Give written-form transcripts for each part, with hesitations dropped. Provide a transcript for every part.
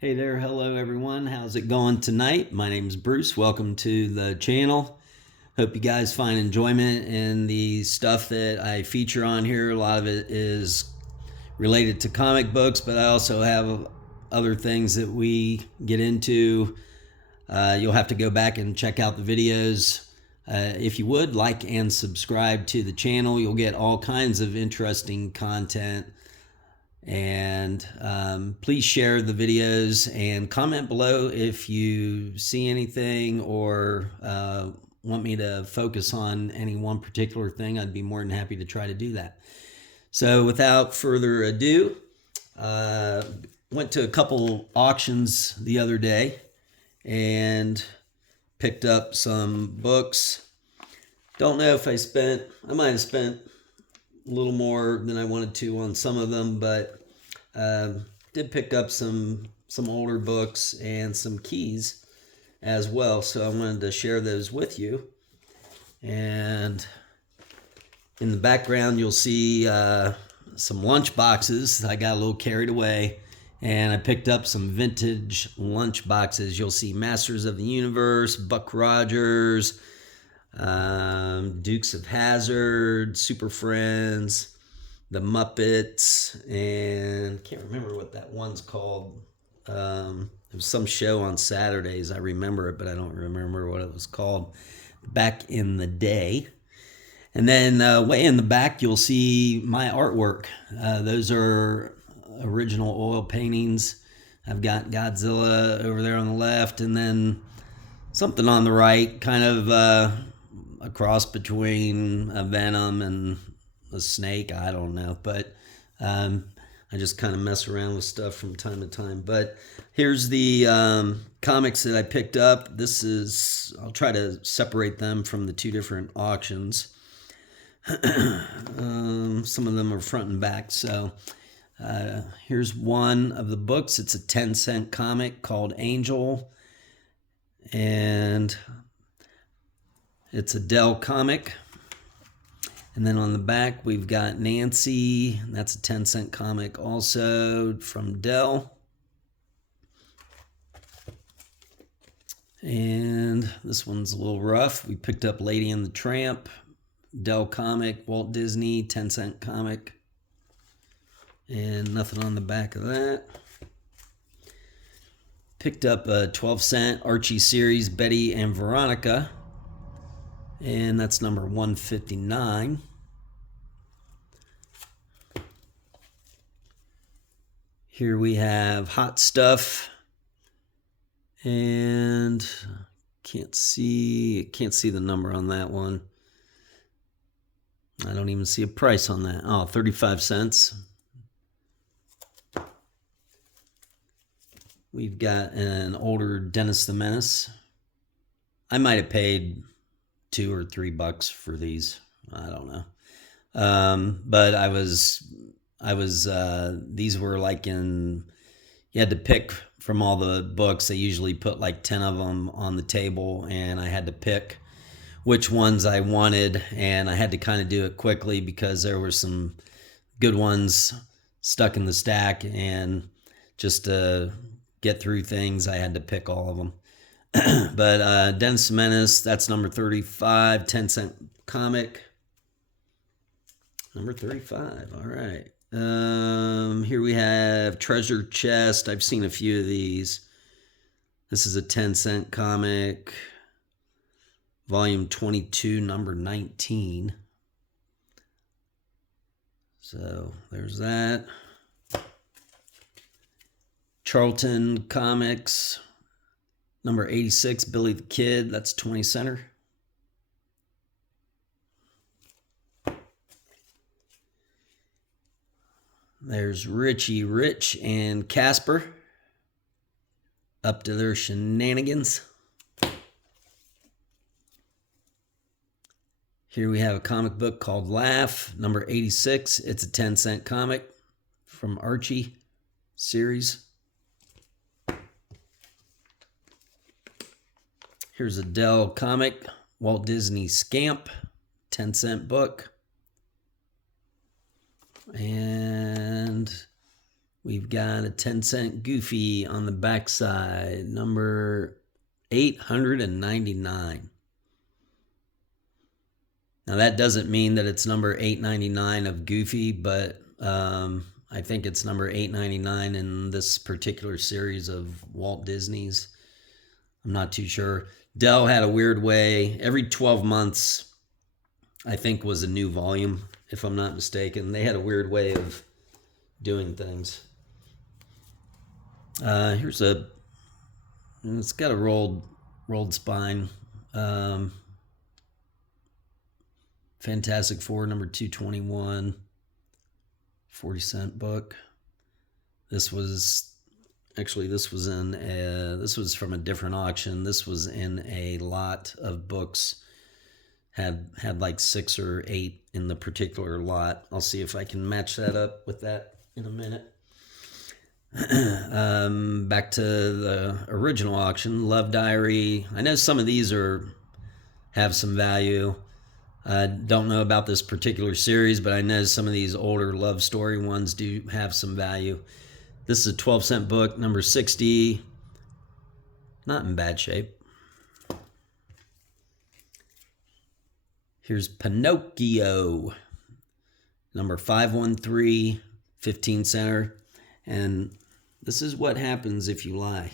Hey there, hello everyone. How's it going tonight? My name is Bruce. Welcome to the channel. Hope you guys find enjoyment in the stuff that I feature on here. A lot of it is related to comic books, but I also have other things that we get into. You'll have to go back and check out the videos. If you would like and subscribe to the channel, you'll get all kinds of interesting content, and please share the videos and comment below if you see anything or want me to focus on any one particular thing. I'd be more than happy to try to do that. So without further ado, went to a couple auctions the other day and picked up some books. Don't know if I might have spent a little more than I wanted to on some of them, but did pick up some older books and some keys as well. So I wanted to share those with you. And in the background, you'll see some lunch boxes. I got a little carried away, and I picked up some vintage lunch boxes. You'll see Masters of the Universe, Buck Rogers, Dukes of Hazzard, Super Friends, the Muppets, and I can't remember what that one's called. It was some show on Saturdays. I remember it, but I don't remember what it was called back in the day. And then way in the back, you'll see my artwork. Those are original oil paintings. I've got Godzilla over there on the left, and then something on the right, kind of a cross between a Venom and a snake. I don't know, but I just kind of mess around with stuff from time to time. But here's the comics that I picked up. I'll try to separate them from the two different auctions. Some of them are front and back. So here's one of the books. It's a 10-cent comic called Angel, and it's a Dell comic. And then on the back, we've got Nancy. That's a 10-cent comic also from Dell. And this one's a little rough. We picked up Lady and the Tramp, Dell comic, Walt Disney, 10-cent comic. And nothing on the back of that. Picked up a 12-cent Archie series, Betty and Veronica. And that's number 159. Here we have Hot Stuff, and can't see the number on that one. I don't even see a price on that. Oh, 35 cents. We've got an older Dennis the Menace. I might have paid $2 or $3 for these. I don't know. But these were like you had to pick from all the books. They usually put like 10 of them on the table, and I had to pick which ones I wanted, and I had to kind of do it quickly because there were some good ones stuck in the stack, and just to get through things, I had to pick all of them. But Dennis the Menace, that's number 35, 10-cent comic. Number 35, all right. Here we have Treasure Chest. I've seen a few of these. This is a 10-cent comic, volume 22, number 19. So there's that. Charlton Comics, number 86, Billy the Kid. That's 20-center. There's Richie Rich and Casper, up to their shenanigans. Here we have a comic book called Laugh, number 86. It's a 10-cent comic from Archie series. Here's a Dell comic, Walt Disney Scamp, 10-cent book. And We've got a 10-cent Goofy on the backside, number 899. Now that doesn't mean that it's number 899 of Goofy, but I think it's number 899 in this particular series of Walt Disney's. I'm not too sure. Dell had a weird way. Every 12 months, I think, was a new volume, if I'm not mistaken. They had a weird way of doing things. Here's a, it's got a rolled spine. Fantastic Four, number 221, 40-cent book. This was from a different auction. This was in a lot of books. Had like 6 or 8 in the particular lot. I'll see if I can match that up with that in a minute. Back to the original auction, Love Diary. I know some of these have some value. I don't know about this particular series, but I know some of these older love story ones do have some value. This is a 12-cent book, number 60. Not in bad shape. Here's Pinocchio, number 513, 15-center. And this is what happens if you lie,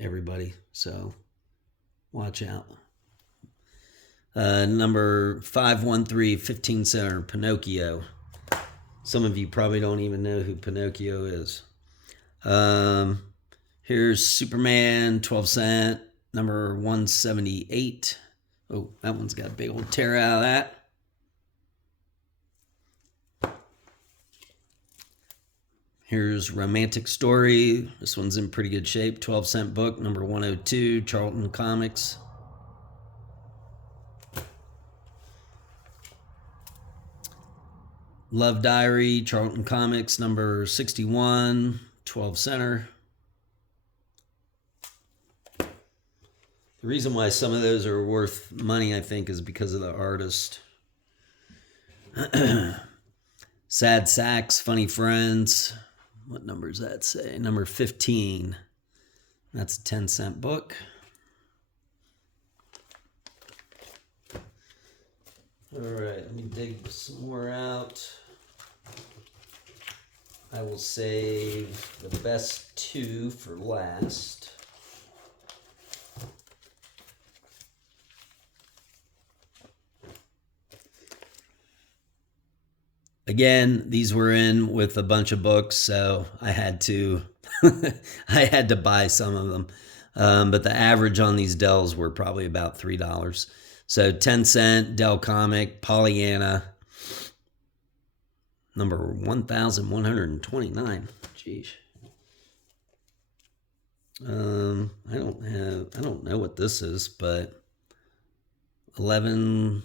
everybody. So watch out. Number 513, 15-center, Pinocchio. Some of you probably don't even know who Pinocchio is. Here's Superman, 12-cent, number 178. Oh, that one's got a big old tear out of that. Here's Romantic Story. This one's in pretty good shape. 12-cent book, number 102, Charlton Comics. Love Diary, Charlton Comics, number 61, 12-center. The reason why some of those are worth money, I think, is because of the artist. Sad Sacks, Funny Friends. What number does that say? Number 15. That's a 10-cent book. All right, let me dig some more out. I will save the best 2 for last. Again, these were in with a bunch of books, so I had to I had to buy some of them. But the average on these Dells were probably about $3. So 10-cent Dell comic, Pollyanna, number 1129. Jeez. I don't know what this is, but number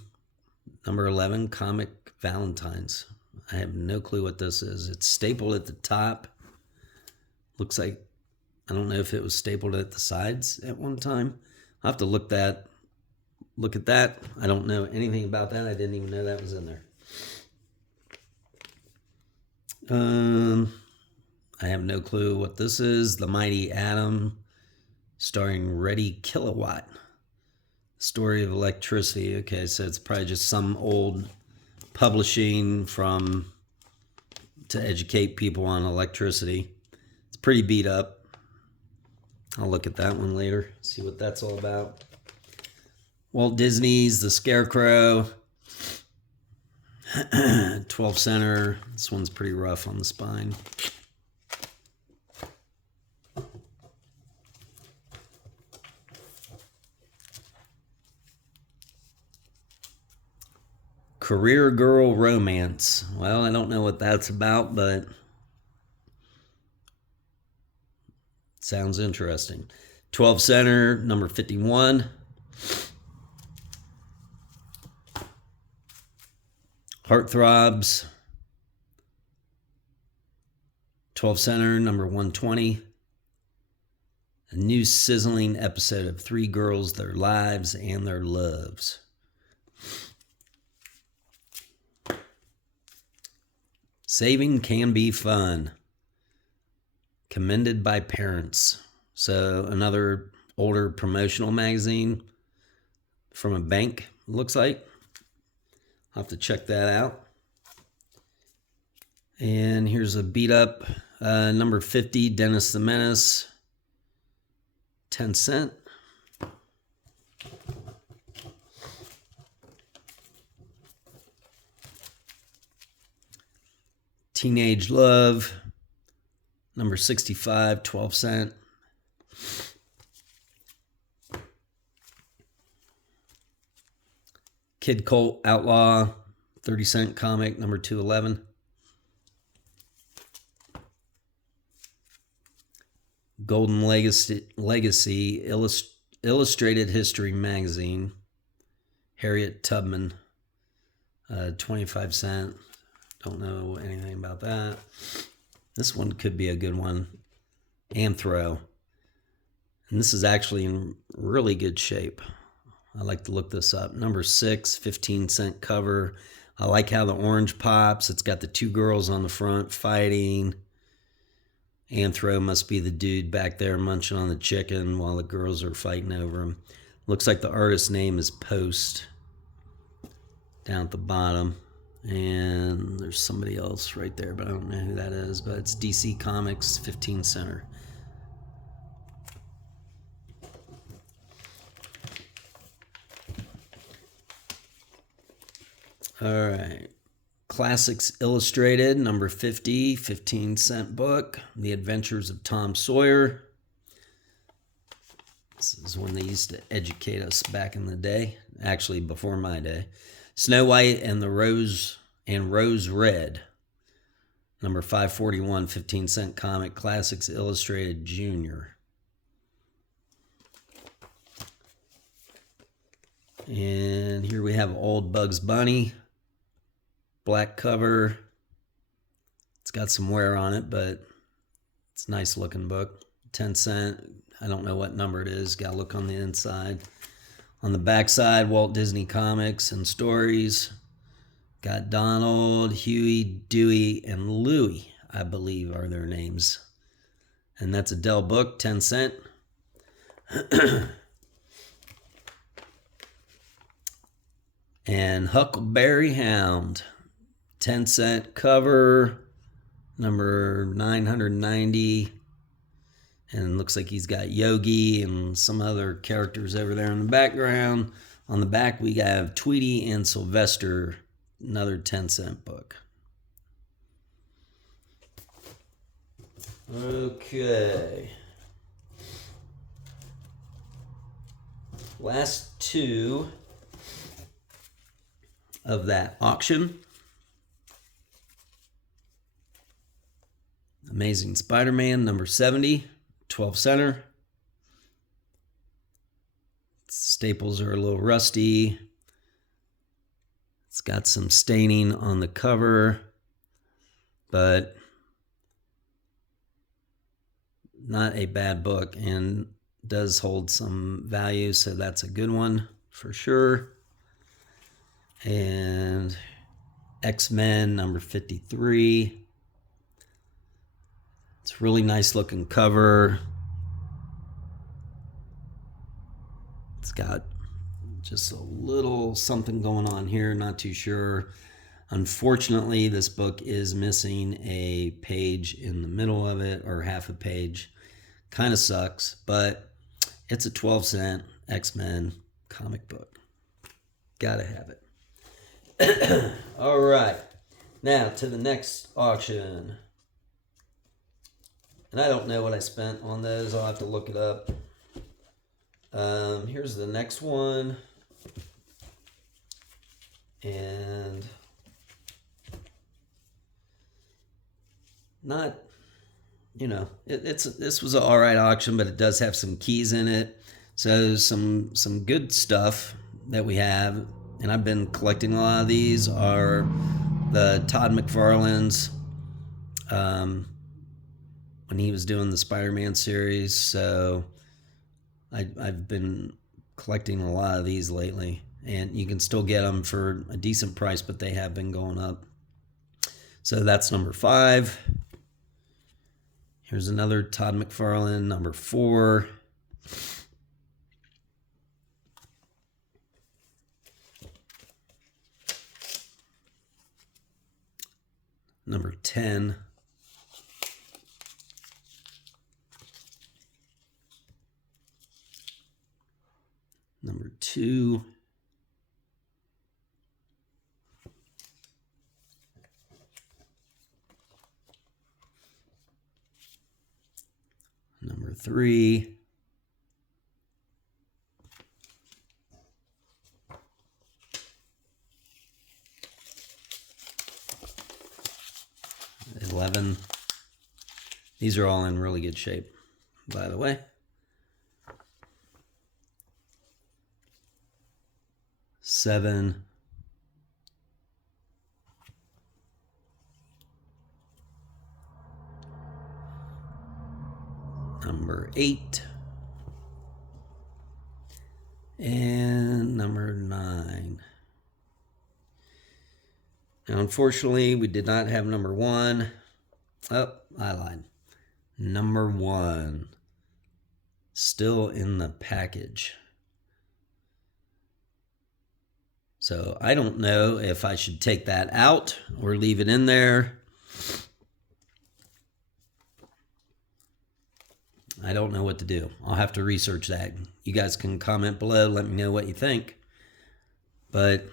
11 comic Valentines. I have no clue what this is. It's stapled at the top. Looks like, I don't know if it was stapled at the sides at one time. I'll have to look at that. I don't know anything about that. I didn't even know that was in there. I have no clue what this is. The Mighty Atom, starring Reddy Kilowatt. Story of electricity. Okay, so it's probably just some old publishing to educate people on electricity. It's pretty beat up. I'll look at that one later, see what that's all about. Walt Disney's The Scarecrow, 12-center. This one's pretty rough on the spine. Career Girl Romance. Well, I don't know what that's about, but sounds interesting. 12-center, number 51. Heartthrobs. 12-center, number 120. A new sizzling episode of 3 girls, their lives, and their loves. Saving can be fun. Commended by Parents. So another older promotional magazine from a bank, looks like. I'll have to check that out. And here's a beat up number 50, Dennis the Menace, 10 cent. Teenage Love, number 65, 12 cent. Kid Colt Outlaw, 30 cent comic, number 211. Golden Legacy Illustrated History Magazine, Harriet Tubman, 25 cent. Don't know anything about that. This one could be a good one. Anthro. And this is actually in really good shape. I like to look this up. Number 6, 15 cent cover. I like how the orange pops. It's got the two girls on the front fighting. Anthro must be the dude back there munching on the chicken while the girls are fighting over him. Looks like the artist's name is Post down at the bottom. And there's somebody else right there, but I don't know who that is. But it's DC Comics 15 center. All right. Classics Illustrated, number 50, 15 cent book. The Adventures of Tom Sawyer. This is when they used to educate us back in the day. Actually, before my day. Snow White and the Rose Red. Number 541, 15 cent comic. Classics Illustrated Junior. And here we have Old Bugs Bunny. Black cover. It's got some wear on it, but it's a nice looking book. 10 cent. I don't know what number it is. Got to look on the inside. On the back side, Walt Disney Comics and Stories. Got Donald, Huey, Dewey, and Louie, I believe are their names. And that's a Dell book, 10 cent. And Huckleberry Hound, 10 cent cover, number 990. And looks like he's got Yogi and some other characters over there in the background. On the back, we have Tweety and Sylvester, another 10 cent book. Okay. Last two of that auction. Amazing Spider-Man, number 70, 12 center. Staples are a little rusty. It's got some staining on the cover, but not a bad book, and does hold some value, so that's a good one for sure. And X-Men number 53. It's a really nice looking cover. It's got just a little something going on here, not too sure. Unfortunately, this book is missing a page in the middle of it, or half a page. Kind of sucks, but it's a 12 cent X-Men comic book. Gotta have it. All right, now to the next auction. And I don't know what I spent on those. I'll have to look it up. Here's the next one. And not, this was an all right auction, but it does have some keys in it. So some good stuff that we have, and I've been collecting a lot of these, are the Todd McFarlane's, when he was doing the Spider-Man series. So I've been collecting a lot of these lately, and you can still get them for a decent price, but they have been going up. So that's number 5. Here's another Todd McFarlane, number 4. Number 10. Number 2. Number 3. These are all in really good shape, by the way. 7. Number 8. And number 9. Now, unfortunately, we did not have number 1. Oh, I lied. Number 1. Still in the package. So I don't know if I should take that out or leave it in there. I don't know what to do. I'll have to research that. You guys can comment below. Let me know what you think. But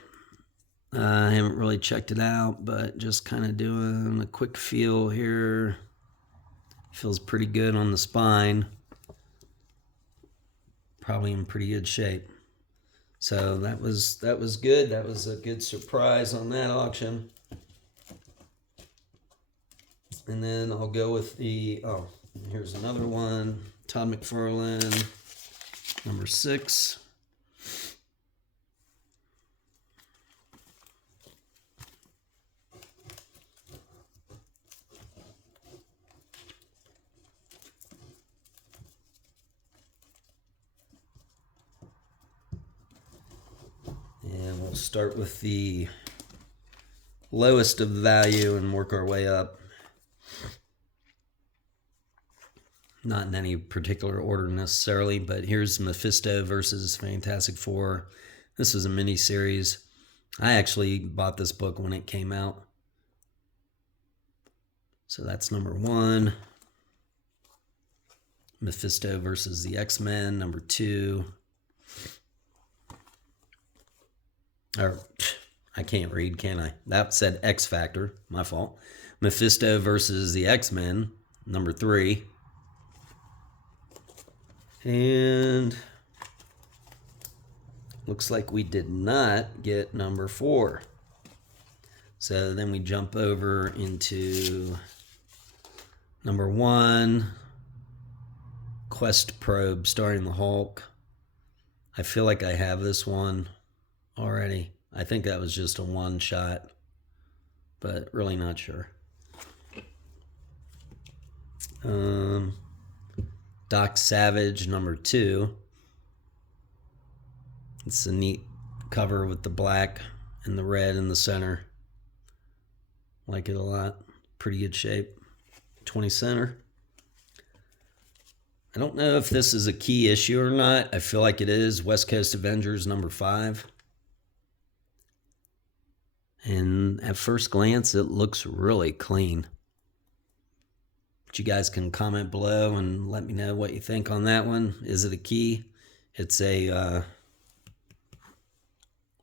I haven't really checked it out, but just kind of doing a quick feel here. Feels pretty good on the spine. Probably in pretty good shape. So that was good. That was a good surprise on that auction. And then I'll go with the, oh, here's another one. Todd McFarlane, number 6. And we'll start with the lowest of the value and work our way up. Not in any particular order necessarily, but here's Mephisto versus Fantastic Four. This is a mini series. I actually bought this book when it came out. So that's number 1. Mephisto versus the X-Men, number 2. Or, I can't read, can I? That said X Factor, my fault. Mephisto versus the X-Men, number 3. And looks like we did not get number 4. So then we jump over into number 1, Quest Probe starring the Hulk. I feel like I have this one already. I think that was just a one shot, but really not sure. Doc Savage, number 2. It's a neat cover with the black and the red in the center. Like it a lot. Pretty good shape. 20 center. I don't know if this is a key issue or not. I feel like it is. West Coast Avengers, number 5. And at first glance, it looks really clean. But you guys can comment below and let me know what you think on that one. Is it a key? It's a,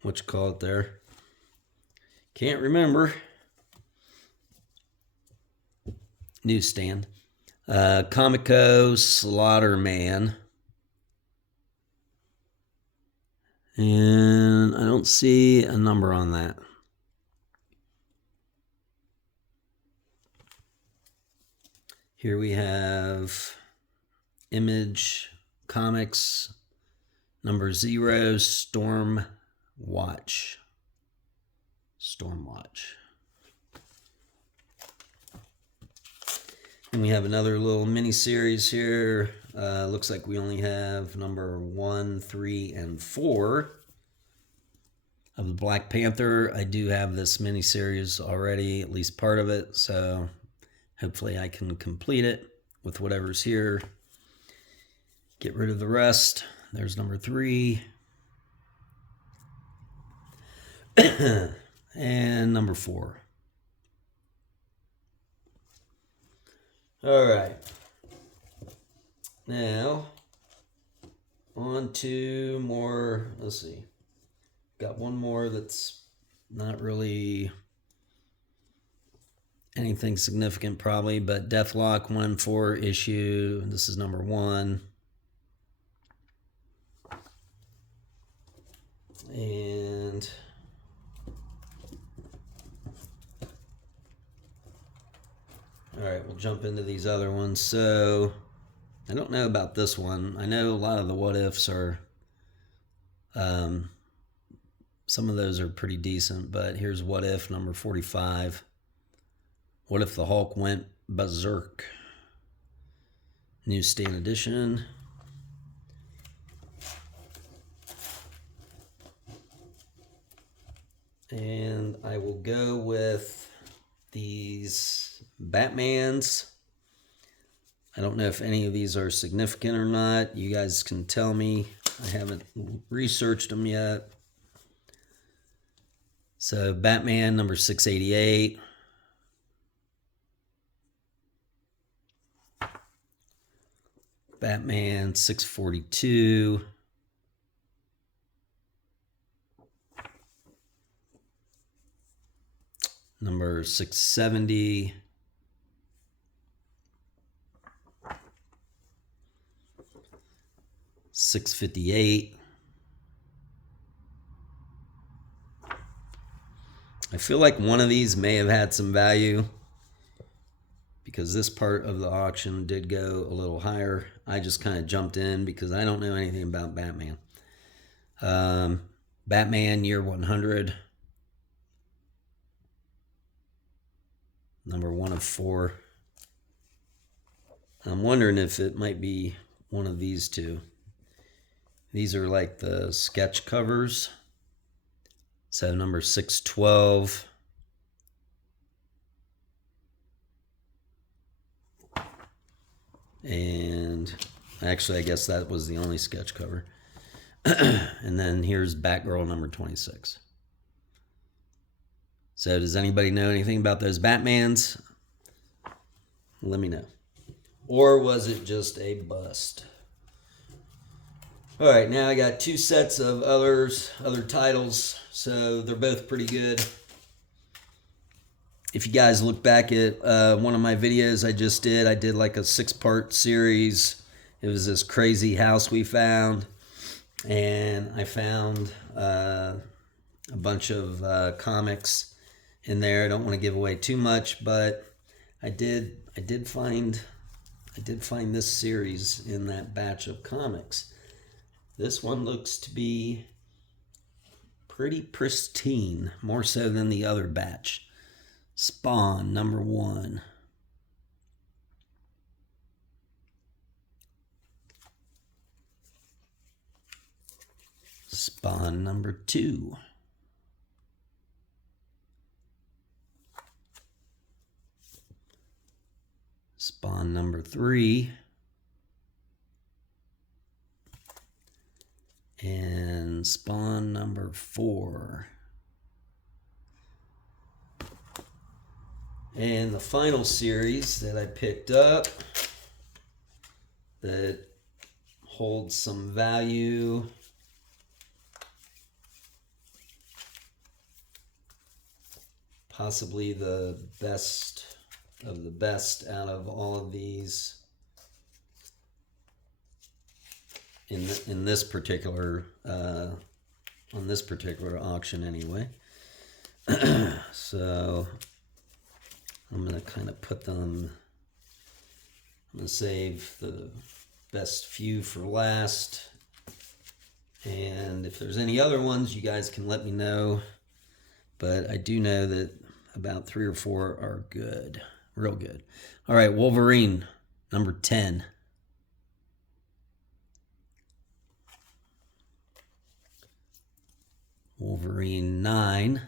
what you call it there? Can't remember. Newsstand. Comico Slaughterman. And I don't see a number on that. Here we have Image Comics, number 0, Storm Watch. Stormwatch. And we have another little mini series here. Looks like we only have number 1, 3, and 4 of the Black Panther. I do have this mini series already, at least part of it, so hopefully I can complete it. with whatever's here. Get rid of the rest. There's number 3. And number 4. All right. Now, on to more, let's see. Got one more that's not really anything significant probably, but Deathlock 1-4 issue. This is number 1. And all right, we'll jump into these other ones. So I don't know about this one. I know a lot of the what ifs are, some of those are pretty decent, but here's what if number 45. What if the Hulk went berserk? Newsstand edition. And I will go with these Batmans. I don't know if any of these are significant or not. You guys can tell me. I haven't researched them yet. So Batman number 688. Batman 642. Number 670. $658. I feel like one of these may have had some value because this part of the auction did go a little higher. I just kind of jumped in because I don't know anything about Batman. Batman Year 100. Number 1 of 4. I'm wondering if it might be one of these two. These are like the sketch covers. So number 612. And actually, I guess that was the only sketch cover. And then here's Batgirl number 26. So does anybody know anything about those Batmans? Let me know. Or was it just a bust? All right, now I got 2 sets of other titles, so they're both pretty good. If you guys look back at one of my videos I just did, I did like a 6-part series. It was this crazy house we found, and I found a bunch of comics in there. I don't want to give away too much, but I did find this series in that batch of comics. This one looks to be pretty pristine, more so than the other batch. Spawn number 1. Spawn number 2. Spawn number 3. And Spawn number 4. And the final series that I picked up that holds some value possibly the best of the best out of all of these in this particular on this particular auction anyway. So I'm going to kind of put them, I'm going to save the best few for last. And if there's any other ones, you guys can let me know. But I do know that about 3 or 4 are good, real good. All right, Wolverine, number 10. Wolverine 9.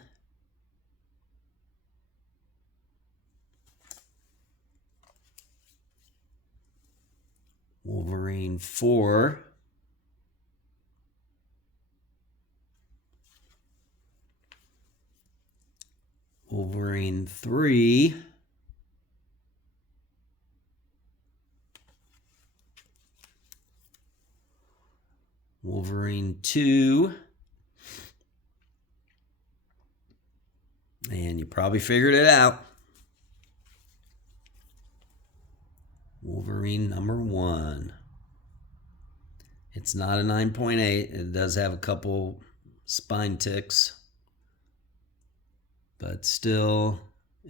Wolverine 4. Wolverine 3. Wolverine 2. And you probably figured it out. Wolverine number 1. It's not a 9.8. It does have a couple spine ticks, but still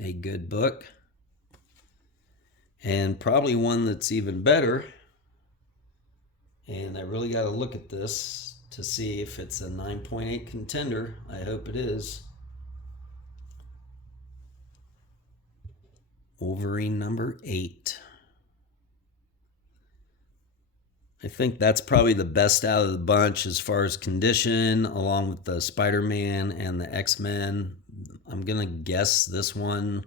a good book. And probably one that's even better. And I really got to look at this to see if it's a 9.8 contender. I hope it is. Wolverine number 8. I think that's probably the best out of the bunch as far as condition, along with the Spider-Man and the X-Men. I'm going to guess this one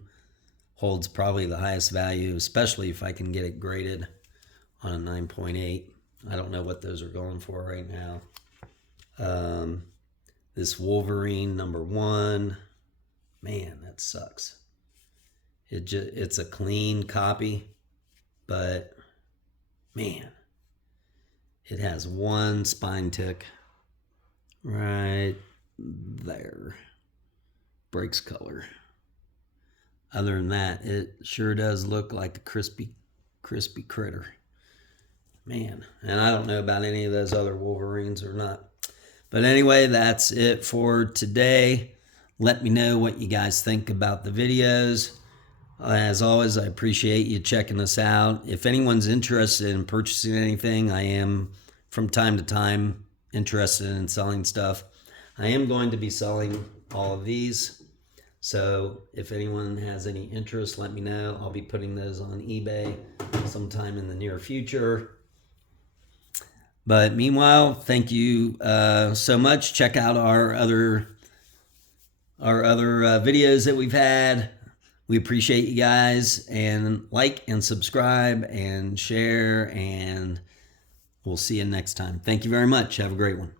holds probably the highest value, especially if I can get it graded on a 9.8. I don't know what those are going for right now. This Wolverine number 1, man, that sucks. It's a clean copy, but man, it has one spine tick right there. Breaks color. Other than that, it sure does look like a crispy critter. Man, and I don't know about any of those other Wolverines or not. But anyway, that's it for today. Let me know what you guys think about the videos. As always, I appreciate you checking us out. If anyone's interested in purchasing anything, I am from time to time interested in selling stuff. I am going to be selling all of these. So if anyone has any interest, let me know. I'll be putting those on eBay sometime in the near future. But meanwhile, thank you so much. Check out our other videos that we've had. We appreciate you guys, and like and subscribe and share, and we'll see you next time. Thank you very much. Have a great one.